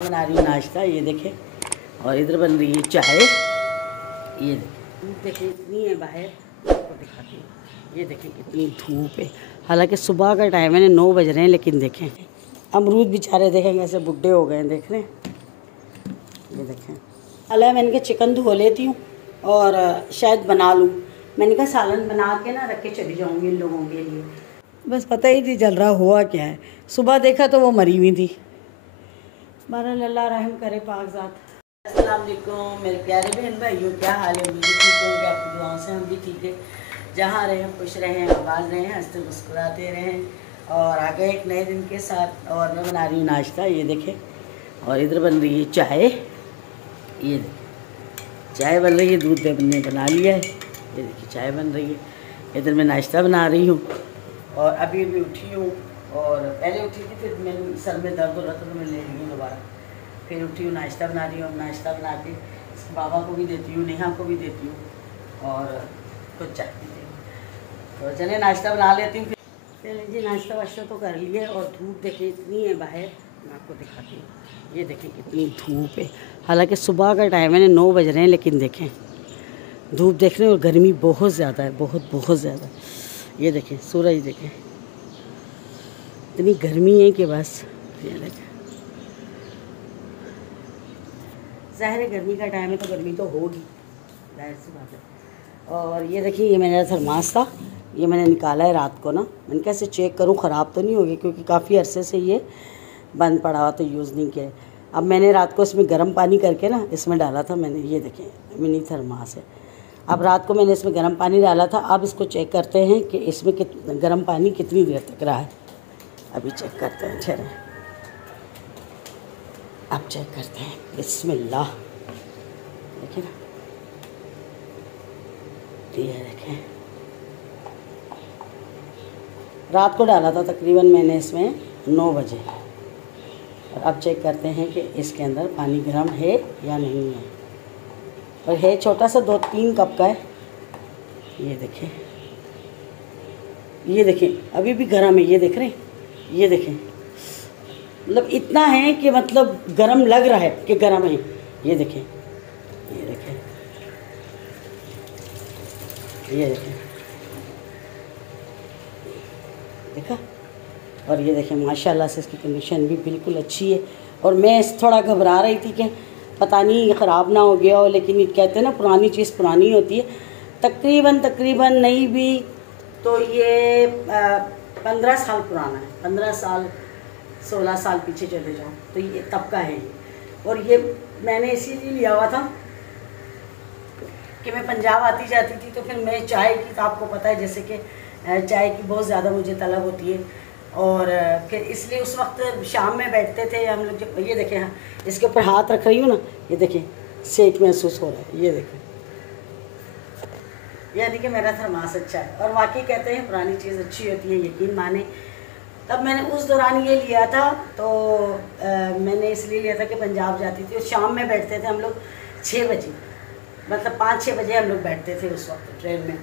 बना रही हूँ नाश्ता, ये देखें। और इधर बन रही है चाय, ये देखें। धूप देखें इतनी है बाहर, आपको दिखाती हूँ। ये देखें कितनी धूप है। हालांकि सुबह का टाइम है, 9 बज रहे हैं, लेकिन देखें अमरूद बेचारे देखें कैसे बुढ़े हो गए हैं, देख रहे हैं। ये देखें। अल्लाह मैंने कहा चिकन धो लेती हूँ और शायद बना लूँ। मैंने कहा सालन बना के ना रख के चली जाऊँगी इन लोगों के लिए। बस पता ही नहीं चल रहा हुआ क्या है। सुबह देखा तो वो मरी हुई थी। बहरहाल अल्लाह रहम करे पाकज़ात। अस्सलाम वालेकुम मेरे प्यारे बहन भाइयों, क्या हाल है? मुझे ठीक होंगे, आपकी दुआओं से हम भी ठीक है। जहाँ रहें खुश रहें, आबाद रहें, हंसते मुस्कुराते रहें। और आगे एक नए दिन के साथ। और मैं बना रही हूँ नाश्ता, ये देखें। और इधर बन रही है चाय, ये देखें। चाय बन रही है, दूध ने बना लिया है, ये देखिए चाय बन रही है। इधर मैं नाश्ता बना रही हूँ और अभी अभी उठी हूँ। और पहले उठी थी, फिर मैं सर में दर्द हो रहा था तो मैं ले रही हूँ दोबारा। फिर उठी हूँ, नाश्ता बना रही हूँ। नाश्ता बना के बाबा को भी देती हूँ, नेहा को भी देती हूँ और कुछ चाय पीती हूँ। तो चलिए नाश्ता बना लेती हूँ। चलिए जी, नाश्ता वाश्ता तो कर लिए। और धूप देखिए इतनी है बाहर, मैं आपको दिखाती हूँ। ये देखें कितनी धूप है। हालांकि सुबह का टाइम है, 9 बज रहे हैं, लेकिन देखें धूप देख रहे हैं। और गर्मी बहुत ज़्यादा है, बहुत बहुत ज़्यादा। ये देखें सूरज देखें, इतनी गर्मी है कि बस। ये देखें, ज़ाहिर है गर्मी का टाइम है तो गर्मी तो होगी, जाहिर सी बात है। और ये देखिए, ये मेरा थर्मास था, ये मैंने निकाला है रात को ना। मैंने कैसे चेक करूं ख़राब तो नहीं होगी, क्योंकि काफ़ी अरसे से ये बंद पड़ा हुआ तो यूज़ नहीं किया। अब मैंने रात को इसमें गर्म पानी करके ना इसमें डाला था मैंने। ये देखें मिनी थर्मास है। अब रात को मैंने इसमें गर्म पानी डाला था। अब इसको चेक करते हैं कि इसमें गर्म पानी कितनी देर तक रहा है। अभी चेक करते हैं, ठहरें, अब चेक करते हैं। बिस्मिल्लाह, देखिए ना, ये देखें रात को डाला था तकरीबन मैंने इसमें 9 बजे। और अब चेक करते हैं कि इसके अंदर पानी गर्म है या नहीं है। और है छोटा सा, 2-3 कप का है। ये देखें, ये देखें अभी भी गर्म है। ये देख रहे हैं, ये देखें, मतलब इतना है कि मतलब गर्म लग रहा है कि गर्म है। ये देखें, ये देखें, ये देखें, देखा। और ये देखें माशाल्लाह से इसकी कंडीशन भी बिल्कुल अच्छी है। और मैं थोड़ा घबरा रही थी कि पता नहीं ख़राब ना हो गया हो, लेकिन ये कहते हैं ना पुरानी चीज़ पुरानी होती है। तकरीबन नहीं भी तो ये 15 साल पुराना है। 15 साल 16 साल पीछे चले जाओ तो ये तब का है ये। और ये मैंने इसीलिए लिया हुआ था कि मैं पंजाब आती जाती थी तो फिर मैं चाय की, तो आपको पता है जैसे कि चाय की बहुत ज़्यादा मुझे तलब होती है। और फिर इसलिए उस वक्त शाम में बैठते थे हम लोग। जब ये देखें, हाँ इसके ऊपर हाथ रख रही हूँ ना, ये देखें सेक महसूस हो रहा है। ये देखें, यानी कि मेरा थर्मास अच्छा है। और वाकई कहते हैं पुरानी चीज़ अच्छी होती है, यकीन माने। तब मैंने उस दौरान ये लिया था तो मैंने इसलिए लिया था कि पंजाब जाती थी और शाम में बैठते थे हम लोग 6 बजे, मतलब 5-6 बजे हम लोग बैठते थे उस वक्त ट्रेन में।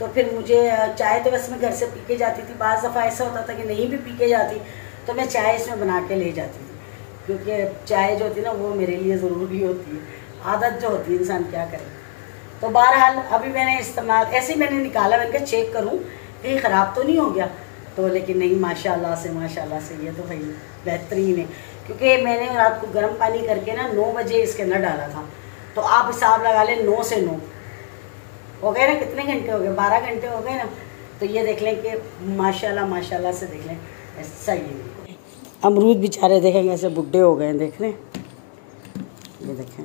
तो फिर मुझे चाय तो बस मैं घर से पी के जाती थी। बाज़ दफ़ा ऐसा होता था कि नहीं भी पी के जाती तो मैं चाय इसमें बना के ले जाती थी, क्योंकि चाय जो होती है ना वो मेरे लिए ज़रूरी होती है। आदत जो होती है इंसान क्या करे। तो बहरहाल अभी मैंने इस्तेमाल ऐसे ही मैंने निकाला, मैंने कहा चेक करूँ कहीं ख़राब तो नहीं हो गया। तो लेकिन नहीं, माशाल्लाह से ये तो भाई बेहतरीन है। क्योंकि मैंने रात को गर्म पानी करके ना 9 बजे इसके अंदर डाला था। तो आप हिसाब लगा लें 9 से 9 हो गए ना, कितने घंटे हो गए? 12 घंटे हो गए ना। तो ये देख लें कि माशाल्लाह से देख लें सही है। अमरूद बेचारे देखें कैसे बुढ़े हो गए हैं, देख रहे हैं। ये देखें,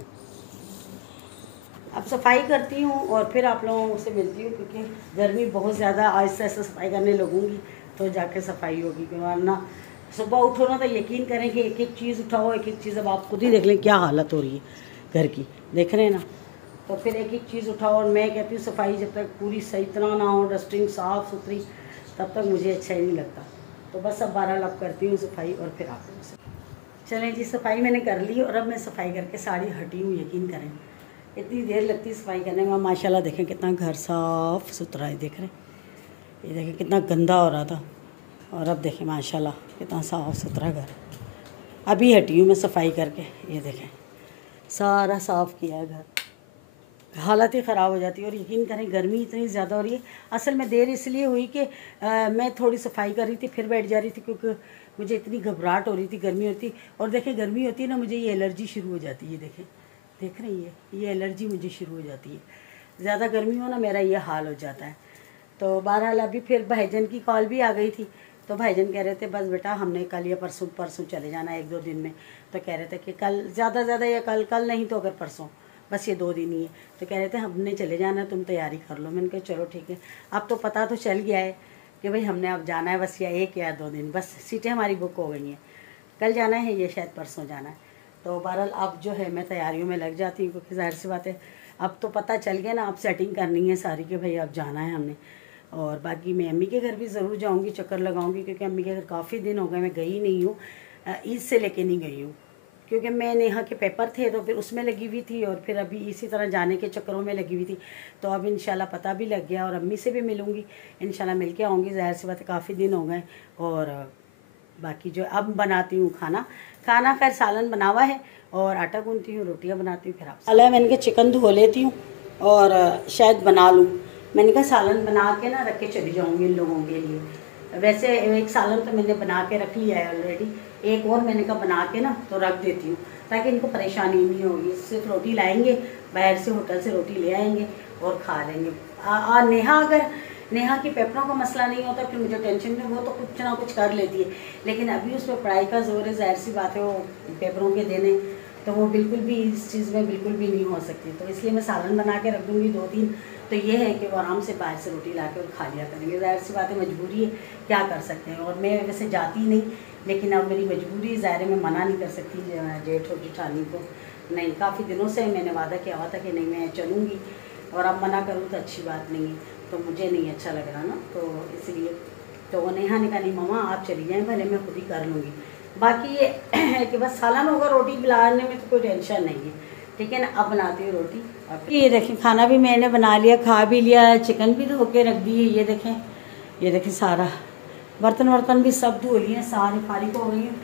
अब सफाई करती हूँ और फिर आप लोगों से मिलती हूँ, क्योंकि गर्मी बहुत ज़्यादा। आहिस्ता आहिस्ता सफाई करने लगूँगी तो जाके सफाई होगी। वरना सुबह उठो ना तो यकीन करें कि एक एक चीज़ उठाओ, एक एक चीज़। अब आप खुद ही देख लें क्या हालत हो रही है घर की, देख रहे हैं ना। तो फिर एक एक चीज़ उठाओ। और मैं कहती हूँ सफाई जब तक पूरी सही तरह ना हो, डस्टिंग साफ़ सुथरी, तब तक मुझे अच्छा ही नहीं लगता। तो बस अब 12 लब करती हूँ सफाई और फिर आप लोगों से। चलें जी, सफाई मैंने कर ली और अब मैं सफाई करके साड़ी हटी हूँ। यकीन करें इतनी देर लगती है सफाई करने में। माशाल्लाह देखें कितना घर साफ़ सुथरा है, देख रहे हैं। ये देखें कितना गंदा हो रहा था और अब देखें माशाल्लाह कितना साफ़ सुथरा घर। अभी हटी हूँ मैं सफाई करके। ये देखें सारा साफ़ किया है घर, हालत ही ख़राब हो जाती है। और यकीन करें गर्मी इतनी ज़्यादा हो रही है। असल में देर इसलिए हुई कि मैं थोड़ी सफाई कर रही थी फिर बैठ जा रही थी, क्योंकि मुझे इतनी घबराहट हो रही थी, गर्मी होती। और देखें गर्मी होती है ना, मुझे ये एलर्जी शुरू हो जाती है। देखें, देख रही है, ये एलर्जी मुझे शुरू हो जाती है। ज़्यादा गर्मी हो ना मेरा ये हाल हो जाता है। तो बहरहाल अभी फिर भाईजान की कॉल भी आ गई थी, तो भाईजान कह रहे थे बस बेटा हमने कल या परसों चले जाना 1-2 दिन में। तो कह रहे थे कि कल ज़्यादा या कल नहीं तो अगर परसों, बस ये 2 दिन ही है। तो कह रहे थे हमने चले जाना, तुम तैयारी कर लो। मैंने कहा चलो ठीक है। अब तो पता तो चल गया है कि भाई हमने अब जाना है, बस या 1 या 2 दिन, बस सीटें हमारी बुक हो गई हैं। कल जाना है, ये शायद परसों जाना है। तो बहरहाल अब जो है मैं तैयारियों में लग जाती हूँ, क्योंकि ज़ाहिर सी बात है अब तो पता चल गया ना, अब सेटिंग करनी है सारी कि भाई अब जाना है हमने। और बाकी मैं अम्मी के घर भी ज़रूर जाऊँगी, चक्कर लगाऊँगी, क्योंकि अम्मी के घर काफ़ी दिन हो गए मैं गई नहीं हूँ। ईद से लेके नहीं गई हूँ, क्योंकि मैं नेहा के पेपर थे तो फिर उसमें लगी हुई थी, और फिर अभी इसी तरह जाने के चक्करों में लगी हुई थी। तो अब इंशाल्लाह पता भी लग गया और अम्मी से भी मिलूँगी, इंशाल्लाह मिल के आऊँगी। ज़ाहिर सी बात है काफ़ी दिन हो गए। और बाकी जो अब बनाती हूँ खाना खैर सालन बना हुआ है, और आटा गूंथती हूँ, रोटियाँ बनाती हूँ। फिर आप अल्लाह मैंने कहा चिकन धो लेती हूँ और शायद बना लूँ। मैंने कहा सालन बना के ना रख के चली जाऊँगी इन लोगों के लिए। वैसे एक सालन तो मैंने बना के रख लिया है ऑलरेडी, एक और मैंने कहा बना के ना तो रख देती हूँ, ताकि इनको परेशानी नहीं होगी। सिर्फ रोटी लाएंगे बाहर से, होटल से रोटी ले आएंगे और खा लेंगे। अगर नेहा की पेपरों का मसला नहीं होता फिर मुझे टेंशन नहीं, वो तो कुछ ना कुछ कर लेती है, लेकिन अभी उस पर पढ़ाई का जोर है। ज़ाहिर सी बात है वो पेपरों के देने, तो वो बिल्कुल भी इस चीज़ में बिल्कुल भी नहीं हो सकती। तो इसलिए मैं सालन बना के रख दूँगी 2-3। तो ये है कि वो आराम से बाहर से रोटी ला के और खा लिया करेंगे। ज़ाहिर सी बात है मजबूरी है, क्या कर सकते हैं। और मैं वैसे जाती नहीं, लेकिन अब मेरी मजबूरी ज़ाहिर है, मैं मना नहीं कर सकती जेठ और जेठानी को। नहीं, काफ़ी दिनों से मैंने वादा किया हुआ था कि नहीं मैं चलूँगी, और अब मना करूँ तो अच्छी बात नहीं है, तो मुझे नहीं अच्छा लग रहा ना, तो इसलिए। तो वो नेहा ने कहा नहीं मम्मा आप चली जाएँ, भले मैं खुद ही कर लूँगी। बाकी ये है कि बस सालन होगा, रोटी बनाने में तो कोई टेंशन नहीं है, ठीक है ना। अब बनाती हूँ रोटी। और ये देखें खाना भी मैंने बना लिया, खा भी लिया, चिकन भी धो के रख दिए। ये देखें सारा बर्तन भी सब धो लिए, सारे फारिग हो गई हैं।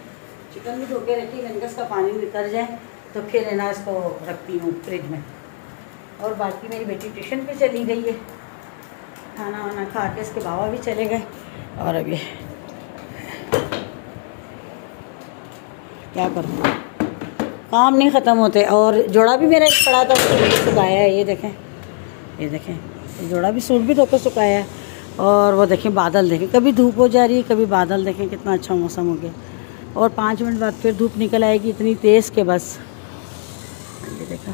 चिकन भी धो के रखी, मैंने कहा इसका पानी निकल जाए तो फिर है ना इसको रखती हूँ फ्रिज में। और बाकी मेरी बेटी ट्यूशन पे चली गई है, खाना वाना खा के इसके बाबा भी चले गए। और अब ये क्या करूँ, काम नहीं ख़त्म होते। और जोड़ा भी मेरा एक पड़ा था, उसको सुखाया है। ये देखें ये जोड़ा भी सूट भी धोकर सुखाया है। और वो देखें बादल देखें, कभी धूप हो जा रही है कभी बादल, देखें कितना अच्छा मौसम हो गया। और 5 मिनट बाद फिर धूप निकल आएगी इतनी तेज़ के बस। ये देखा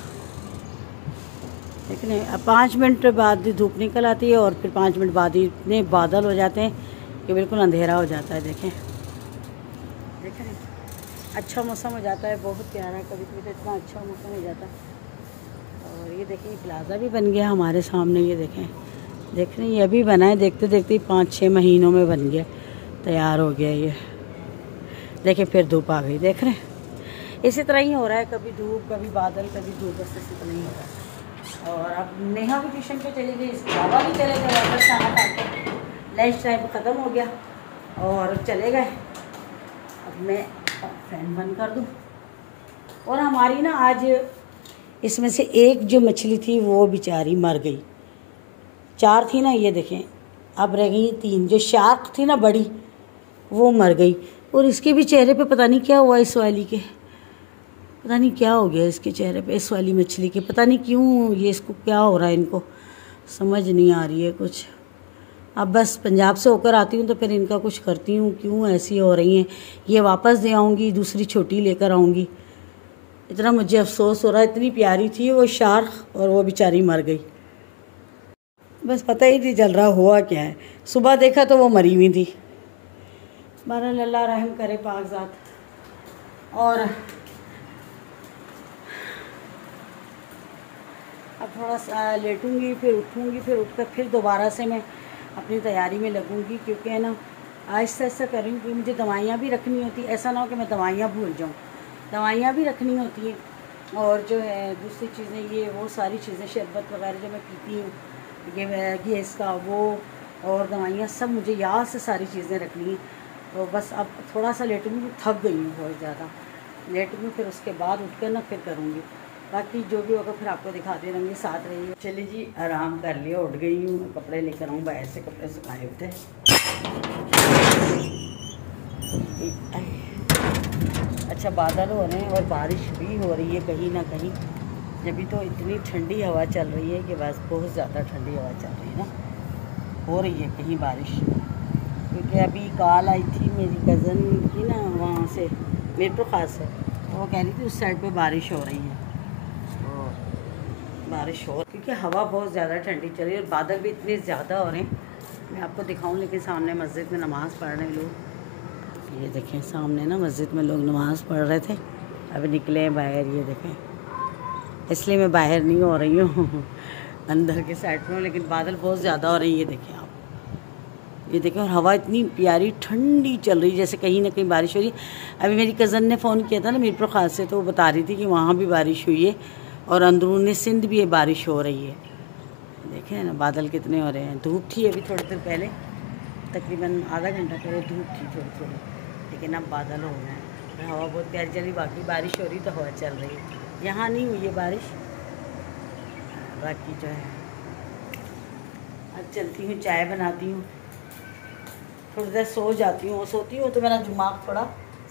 देख रहे, अब 5 मिनट बाद धूप निकल आती है और फिर 5 मिनट बाद ही इतने बादल हो जाते हैं कि बिल्कुल अंधेरा हो जाता है। देखें अच्छा मौसम हो जाता है, बहुत प्यारा। कभी कभी तो इतना अच्छा मौसम हो जाता है। और ये देखें प्लाज़ा भी बन गया हमारे सामने। ये देख रहे हैं, ये अभी बना है, देखते देखते 5-6 महीनों में बन गया, तैयार हो गया। ये देखें फिर धूप आ गई, देख रहे हैं इसी तरह ही हो रहा है, कभी धूप कभी बादल कभी धूप, बस इसी तरह ही हो रहा है। और अब नेहा भी ट्यूशन पे चली गई, इसके बाबा भी चले गए, वापस खाना खा के लंच टाइम ख़त्म हो गया और चले गए। अब मैं फैन बंद कर दूँ। और हमारी ना आज इसमें से एक जो मछली थी वो बेचारी मर गई, 4 थी ना, ये देखें अब रह गई 3। जो शार्क थी ना बड़ी वो मर गई। और इसके भी चेहरे पे पता नहीं क्या हुआ, इस वाली के पता नहीं क्या हो गया इसके चेहरे पे, इस वाली मछली के पता नहीं क्यों, ये इसको क्या हो रहा है, इनको समझ नहीं आ रही है कुछ। अब बस पंजाब से होकर आती हूँ तो फिर इनका कुछ करती हूँ, क्यों ऐसी हो रही हैं। ये वापस दे आऊँगी, दूसरी छोटी लेकर आऊँगी। इतना मुझे अफसोस हो रहा है, इतनी प्यारी थी वो शार्क और वो बेचारी मर गई। बस पता ही नहीं चल रहा हुआ क्या है। सुबह देखा तो वो मरी हुई थी। बहरहाल अल्लाह रहम करे पाक ज़ात। और अब थोड़ा सा लेटूँगी, फिर उठूँगी, फिर उठकर फिर दोबारा से मैं अपनी तैयारी में लगूँगी, क्योंकि है ना आहिस्ता आहिस्ता कर रही हूँ, क्योंकि मुझे दवाइयाँ भी रखनी होती, ऐसा ना हो कि मैं दवाइयाँ भूल जाऊँ। दवाइयाँ भी रखनी होती हैं, और जो है दूसरी चीज़ें ये वो सारी चीज़ें शरबत वगैरह जो मैं पीती हूँ, ये गैस का वो और दवाइयाँ सब मुझे याद से सारी चीज़ें रखनी हैं। तो बस अब थोड़ा सा लेटूँगी, थक गई हूँ बहुत ज़्यादा। लेटूँगी, फिर उसके बाद उठ कर ना फिर करूँगी। बाकी जो भी होगा फिर आपको दिखाते रहेंगे, साथ रहिए। चलिए जी, आराम कर लिया, उठ गई हूँ। कपड़े लेकर आऊँ, बाहर से कपड़े सुखाए हुए थे। अच्छा, बादल हो रहे हैं और बारिश भी हो रही है कहीं ना कहीं। अभी तो इतनी ठंडी हवा चल रही है कि बस बहुत ज़्यादा ठंडी हवा चल रही है ना, हो रही है कहीं बारिश। क्योंकि अभी कॉल आई थी मेरी कज़न की ना, वहाँ से मीरपुर खास से, तो वो कह रही थी उस साइड पे बारिश हो रही है। और बारिश हो, क्योंकि हवा बहुत ज़्यादा ठंडी चल रही है और बादल भी इतने ज़्यादा हो रहे हैं। मैं आपको दिखाऊं, लेकिन सामने मस्जिद में नमाज़ पढ़ रहे हैं लोग। ये देखें, सामने ना मस्जिद में लोग नमाज़ पढ़ रहे थे, अभी निकले हैं बाहर। ये देखें, इसलिए मैं बाहर नहीं हो रही हूँ अंदर के साइड में, लेकिन बादल बहुत ज़्यादा हो रहे हैं। ये देखें आप, ये देखें, और हवा इतनी प्यारी ठंडी चल रही है जैसे कहीं ना कहीं बारिश हो रही है। अभी मेरी कज़न ने फ़ोन किया था ना मीरपुर खास से, तो वो बता रही थी कि वहाँ भी बारिश हुई है और अंदरूनी सिंध भी बारिश हो रही है। देखें ना बादल कितने हो रहे हैं। धूप थी अभी थोड़ी देर पहले, तकरीबन आधा घंटा पहले धूप थी थोड़ी थोड़ी, लेकिन अब बादल हो गए हैं। हवा बहुत प्यारी चल रही, बाकी बारिश हो रही तो हवा चल रही है। यहाँ नहीं हुई है बारिश, बाकी जो है। अब चलती हूँ, चाय बनाती हूँ, थोड़ी देर सो जाती हूँ। सोती हूँ तो मेरा दिमाग थोड़ा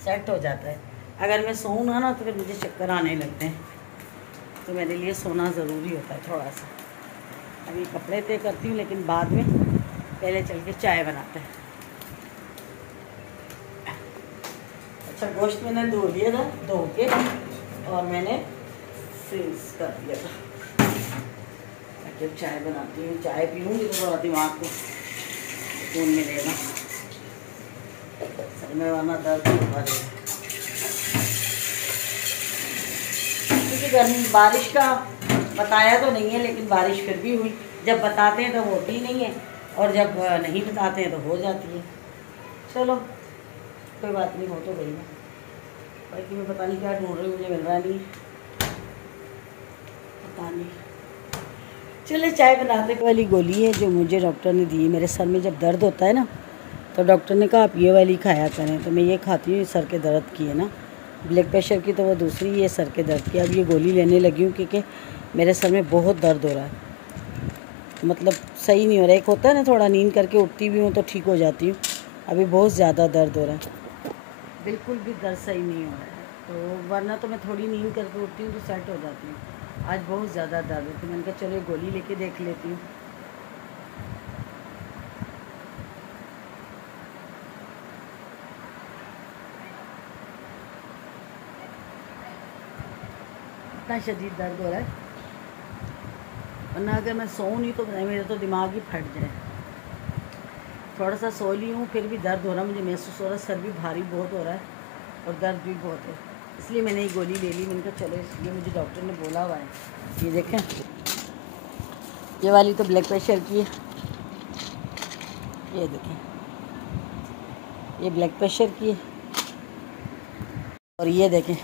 सेट हो जाता है। अगर मैं सोऊँ ना तो फिर मुझे चक्कर आने लगते हैं, तो मेरे लिए सोना ज़रूरी होता है थोड़ा सा। अभी कपड़े तय करती हूँ, लेकिन बाद में पहले चल के चाय बनाते हैं। अच्छा, गोश्त मैंने धो लिया था, धो के और मैंने फ्रीज कर दिया था। जब चाय बनाती हूँ, चाय पीऊँगी तो थोड़ा दिमाग को सुकून मिलेगा, सर में वरना दर्द होता रहेगा। क्योंकि गर्मी बारिश का बताया तो नहीं है, लेकिन बारिश फिर भी हुई। जब बताते हैं तो होती ही नहीं है, और जब नहीं बताते हैं तो हो जाती है। चलो कोई बात नहीं, हो तो गई है। बाकी मैं पता नहीं क्या ढूंढ रही हूँ, मुझे मिल रहा नहीं, पता नहीं। चले चाय बनाते वाली गोली है जो मुझे डॉक्टर ने दी। मेरे सर में जब दर्द होता है ना, तो डॉक्टर ने कहा आप ये वाली खाया करें, तो मैं ये खाती हूँ। सर के दर्द की है ना, ब्लड प्रेशर की तो वो दूसरी, ये सर के दर्द की। अब ये गोली लेने लगी हूँ क्योंकि मेरे सर में बहुत दर्द हो रहा है, मतलब सही नहीं हो रहा है। एक होता है ना, थोड़ा नींद करके उठती भी हूँ तो ठीक हो जाती हूँ, अभी बहुत ज़्यादा दर्द हो रहा है, बिल्कुल भी दर्द सही नहीं हो रहा है। तो वरना तो मैं थोड़ी नींद करके उठती हूँ तो सेट हो जाती हूँ, आज बहुत ज़्यादा दर्द है। तो मैंने कहा चलो गोली लेके देख लेती हूँ। इतना शदीद दर्द हो रहा है, वरना अगर मैं सोऊं नहीं तो मेरे तो दिमाग ही फट जाए। थोड़ा सा सो ली हूँ, फिर भी दर्द हो रहा है, मुझे महसूस हो रहा है, सर भी भारी बहुत हो रहा है और दर्द भी बहुत है, इसलिए मैंने ये गोली ले ली। मैंने कहा चलो, इसलिए मुझे डॉक्टर ने बोला हुआ है। ये देखें, ये वाली तो ब्लड प्रेशर की है, ये देखें, ये ब्लड प्रेशर की है। और ये देखें,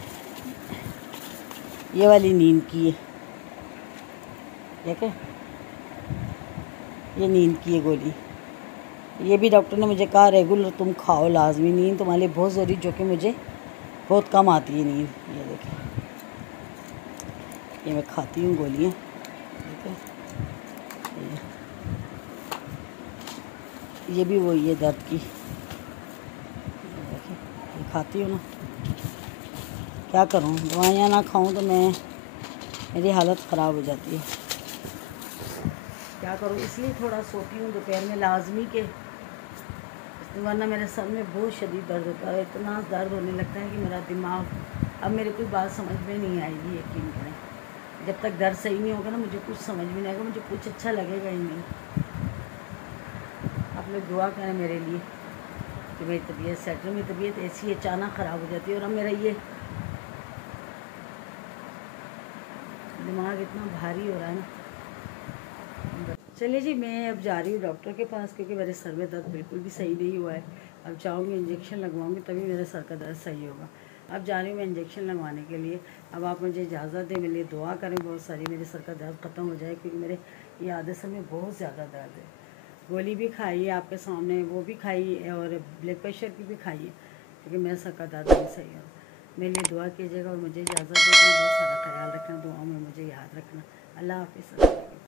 ये वाली नींद की है, देखें, ये नींद की है गोली। ये भी डॉक्टर ने मुझे कहा रेगुलर तुम खाओ लाजमी, नींद तुम्हारे लिए बहुत ज़रूरी, जो कि मुझे बहुत कम आती है नींद। ये देखें, ये मैं खाती हूँ गोलियाँ, ठीक है। ये भी वही है दर्द की, देखें, ये खाती हूँ ना, क्या करूँ, दवाइयाँ ना खाऊँ तो मेरी हालत ख़राब हो जाती है, क्या करूँ। इसलिए थोड़ा सोती हूँ दोपहर में लाजमी के, वरना मेरे सर में बहुत शदीद दर्द होता है। इतना दर्द होने लगता है कि मेरा दिमाग, अब मेरे कोई बात समझ में नहीं आएगी, यकीन करें। जब तक दर्द सही नहीं होगा ना, मुझे कुछ समझ में नहीं आएगा, मुझे कुछ अच्छा लगेगा ही नहीं। आप लोग दुआ करें मेरे लिए कि मेरी तबीयत सेट हो। मेरी तबीयत ऐसी अचानक ख़राब हो जाती है, और अब मेरा ये दिमाग इतना भारी हो रहा है ना। चलिए जी, मैं अब जा रही हूँ डॉक्टर के पास, क्योंकि मेरे सर में दर्द बिल्कुल भी सही नहीं हुआ है। अब जाऊँगी, इंजेक्शन लगवाऊँगी, तभी मेरे सर का दर्द सही होगा। अब जा रही हूँ मैं इंजेक्शन लगवाने के लिए। अब आप मुझे इजाज़त दें, मेरे लिए दुआ करें बहुत सारी, मेरे सर का दर्द ख़त्म हो जाए, क्योंकि मेरे ये आधे सर में बहुत ज़्यादा दर्द है। गोली भी खाई है आपके सामने, वो भी खाई, और ब्लड प्रेशर की भी खाई है, क्योंकि मेरे सर का दर्द नहीं सही हो। मेरे लिए दुआ कीजिएगा और मुझे इजाज़त देना। बहुत सारा ख्याल रखना, दुआ में मुझे याद रखना। अल्लाह हाफ़िज़।